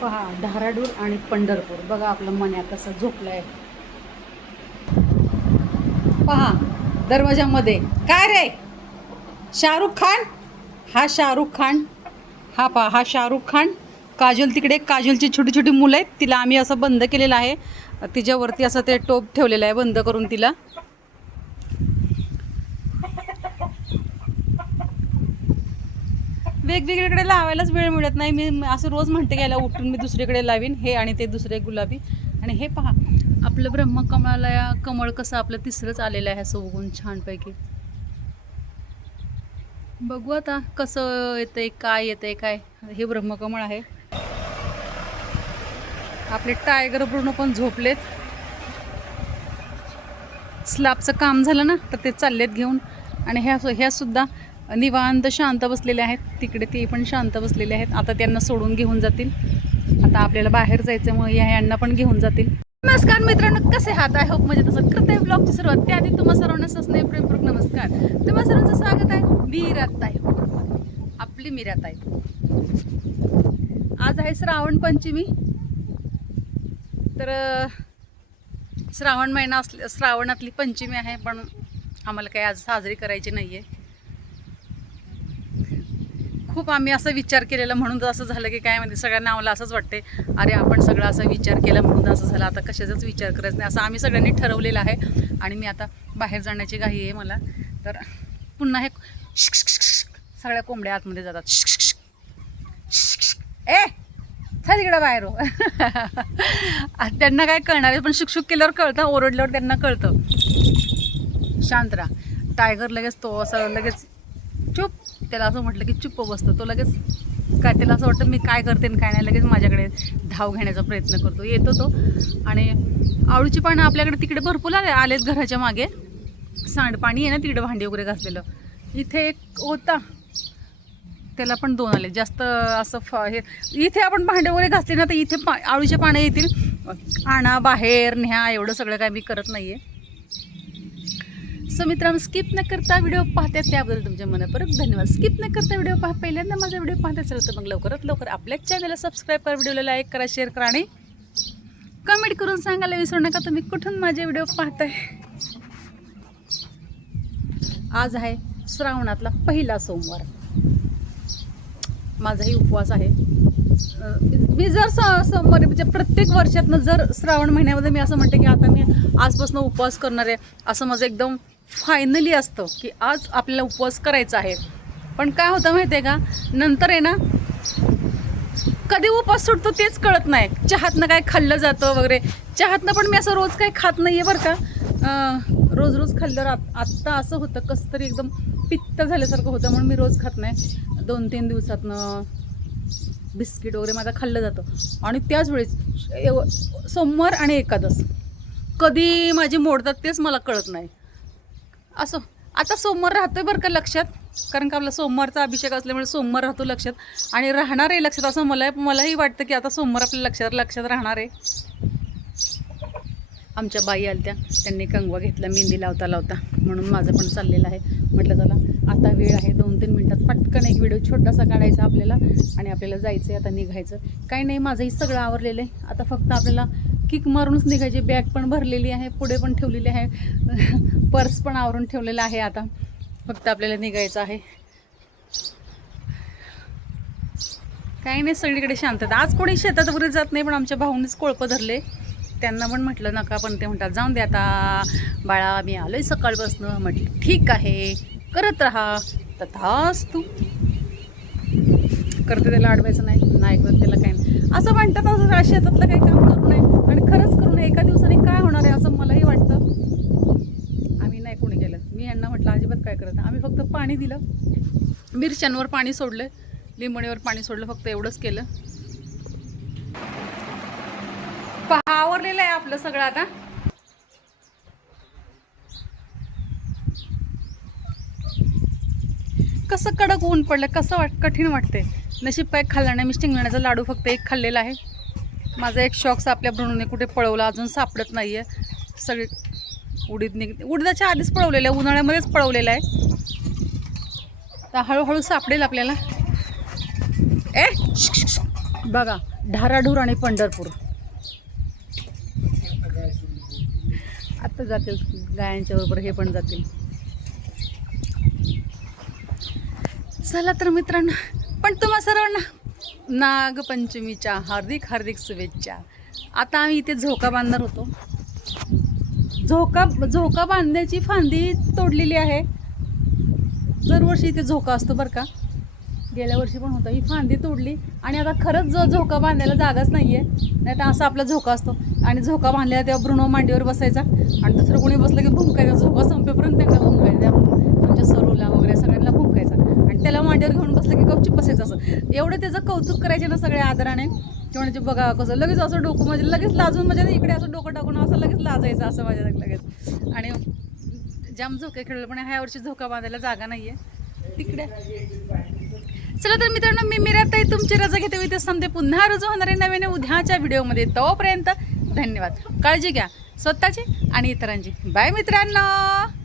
पहा धाराडूर आणि पंढरपूर. बघा आपलं मन्या कसं झोपलंय. पहा दरवाजामध्ये काय रे, शाहरुख खान. हा शाहरुख खान. हा पहा, हा शाहरुख खान. काजल तिकडे, काजलची छोटी छोटी मुलं आहेत. तिला आम्ही असं बंद केलेलं आहे. तिच्यावरती असं ते टोप ठेवलेलं आहे बंद करून तिला. वेगवेगळीकडे लावायलाच वेळ मिळत नाही. मी असं रोज म्हणते की याला उठून मी दुसरीकडे लावीन हे आणि ते दुसरे गुलाबी. आणि हे पहा आपलं ब्रह्मकमळाला कमळ कसं आपलं तिसरंच आलेलं आहे असं उगून छानपैकी. बघू आता कसं येतंय, काय येतंय काय. हे ब्रह्मकमळ आहे. आपले टायगर ब्रुनो पण झोपलेत. स्लॅबचं काम झालं ना तर ते चाललेत घेऊन. आणि ह्या सुद्धा निवांत शांत बसलेले आहेत. तिकडे ते पण शांत बसलेले आहेत. आता त्यांना सोडून घेऊन जातील. आता आपल्याला बाहेर जायचं मग यांना पण घेऊन जातील. नमस्कार मित्रांनो, कसे आहात? आय होप म्हणजे तसं करते ब्लॉगची सुरुवात. त्याआधी तुम्हा सर्वांना सस्नेह प्रेमपूर्वक नमस्कार. तुम्हा सर्वांचं स्वागत आहे मीराताई, आपली मीराताई. आज आहे श्रावण पंचमी. तर श्रावण महिना श्रावणातली पंचमी आहे, पण आम्हाला काही आज साजरी करायची नाही आहे. खूप आम्ही असा विचार केलेला म्हणून असं झालं की काय म्हणजे सगळ्यांना आम्हाला असंच वाटते, अरे आपण सगळं असा विचार केला म्हणून असं झालं, आता कशाचाच विचार करायचं नाही असं आम्ही सगळ्यांनी ठरवलेलं आहे. आणि मी आता बाहेर जाण्याची घाई आहे मला. तर पुन्हा हे सगळ्या कोंबड्या आतमध्ये जातात. ए चल इकडं बाहेर हो. त्यांना काय कळणार आहे, पण शुकशुक केल्यावर कळतं, ओरडल्यावर त्यांना कळतं. शांत राहा. टायगर लगेच तो असं लगेच चुप, त्याला असं म्हटलं की चुप्प बसतो तो लगेच. काय त्याला असं वाटतं मी काय करते आणि काय नाही, लगेच माझ्याकडे धाव घेण्याचा प्रयत्न करतो. येतो तो. आणि आवळीची पानं आपल्याकडे तिकडे भरपूर आलेत घराच्या मागे. सांडपाणी आहे ना तिकडे, भांडी वगैरे घासलेलं. इथे एक होता, त्याला पण 2 आले. जास्त असं हे इथे आपण भांडे वगैरे घासले ना तर इथे आवळीचे पानं येतील. आणा बाहेर न्या एवढं सगळं काय मी करत नाही आहे. सो मित्रांनो, स्किप न करता व्हिडिओ पाहतात त्याबद्दल तुमच्या मनपूर्वक धन्यवाद. स्किप न करता व्हिडिओ पहिल्यांदा माझा व्हिडिओ पाहत असेल तर मग लवकरात लवकर आपल्याच चॅनलला सबस्क्राईब करा, व्हिडिओला लाईक करा, शेअर करा आणि कमेंट करून सांगायला विसरू नका तुम्ही कुठून माझे व्हिडिओ पाहताय. आज आहे श्रावणातला पहिला सोमवार. माझाही उपवास आहे. मी जर सोमवार म्हणजे प्रत्येक वर्षातनं जर श्रावण महिन्यामध्ये मी असं म्हणते की आता मी आजपासून उपवास करणार आहे असं माझं एकदम फायनली असतं की आज आपल्याला उपवास करायचा आहे. पण काय होतं माहिती आहे का, नंतर आहे ना कधी उपवास सुटतो तेच कळत नाही. चहातनं काय खाल्लं जातं वगैरे. चहातनं पण मी असं रोज काही खात नाही आहे बरं का. रोज रोज खाल्लं आत्ता असं होतं कसं तरी एकदम पित्त झाल्यासारखं होतं म्हणून मी रोज खात नाही. 2-3 दिवसातनं बिस्किट वगैरे माझं खाल्लं जातं. आणि त्याच वेळेस सोमवार आणि एकादश कधी माझी मोडतात तेच मला कळत नाही. असं आता सोमवार राहतोय बरं का लक्षात, कारण का आपला सोमवारचा अभिषेक असल्यामुळे सोमवार राहतो लक्षात आणि राहणार आहे लक्षात असं मलाही वाटतं की आता सोमवार आपल्या लक्षात राहणार आहे. आमच्या बाई आल्या त्यांनी कंगवा घेतला मेहंदी लावता लावता, म्हणून माझं पण चाललेलं आहे. म्हटलं चला आता वेळ आहे 2-3 मिनटात पटकन एक व्हिडिओ छोटासा काढायचा आपल्याला आणि आपल्याला जायचं आहे आता, निघायचं. काही नाही, माझंही सगळं आवरलेलं आहे. आता फक्त आपल्याला किक मारूनच निघायची. बॅग पण भरलेली आहे, पुढे पण ठेवलेली आहे, पर्स पण आवरून ठेवलेलं आहे. आता फक्त आपल्याला निघायचं आहे. काही नाही, सगळीकडे शांतता. आज कोणी शेतात वगैरे जात नाही, पण आमच्या भाऊनीच कोळपं धरले. त्यांना पण म्हटलं नका, पण ते म्हणतात जाऊन दे आता बाळा, मी आलोय सकाळपासनं. म्हटलं ठीक आहे, करत राहा. तथास्तु. करते त्याला अडवायचं नाही करत त्याला काही नाही असं म्हणतात. असं शेतातलं काही काम करू नये आणि खरंच करू नये. एका दिवसाने काय होणार आहे असं मलाही वाटतं. आम्ही नाही कोणी केलं. मी यांना म्हटलं अजिबात काय करत. आम्ही फक्त पाणी दिलं, मिरच्यांवर पाणी सोडलं, लिंबणीवर पाणी सोडलं, फक्त एवढंच केलं. आवरलेलं आहे आपलं सगळं. आता कसं कडक ऊन पडलं, कसं कठीण वाटते. नशीब काय खाल्लं नाही. मी शेंगदाण्याचा लाडू फक्त एक खाल्लेला आहे. माझा एक शॉक्स आपल्या ब्रुनोने कुठे पळवला, अजून सापडत नाही आहे. सगळे उडीदाच्या आधीच पळवलेलं आहे, उन्हाळ्यामध्येच पळवलेलं आहे. तर हळूहळू सापडेल आपल्याला. बघा ढाराढूर आणि पंढरपूर. आता जातील गायांच्या बरोबर हे पण जातील. चला तर मित्रांनो, पण तुम्हा सर्वांना नागपंचमीच्या हार्दिक हार्दिक शुभेच्छा. आता आम्ही इथे झोका बांधणार होतो. झोका बांधण्याची फांदी तोडलेली आहे. दरवर्षी इथे झोका असतो बरं का, गेल्या वर्षी पण होता. ही फांदी तोडली आणि आता खरंच जो झोका बांधायला जागाच नाही आहे. नाही तर असा आपला झोका असतो आणि झोका बांधलेला तेव्हा ब्रुनो मांडीवर बसायचा आणि दुसरं कोणी बसलं की भुंकायचा. झोका संपेपर्यंत त्यांना भुंकायचा, आमच्या सरूला वगैरे सगळ्यांना भुंकायचा आणि त्याला मांडीवर घेऊन बसलं की गपचूप बसायचं. असं एवढं त्याचं कौतुक करायचे ना सगळ्या आदराने. ते म्हणजे बघा कसं लगेच असं डोकं म्हणजे लगेच लाजून म्हणजे इकडे असं डोकं टाकून असं लगेच लाजायचं असं माझ्या लगेच. आणि जाम झोके खेळलं पण ह्या वर्षी झोका बांधायला जागा नाही आहे तिकडे. चला तर मित्रांनो, मी मिराताई तुमची रजा घेते. इथे संधे पुन्हा रुजू होणार आहे नवीन उद्याच्या व्हिडिओमध्ये. तोपर्यंत धन्यवाद. काळजी घ्या स्वतःची आणि इतरांची. बाय मित्रांनो.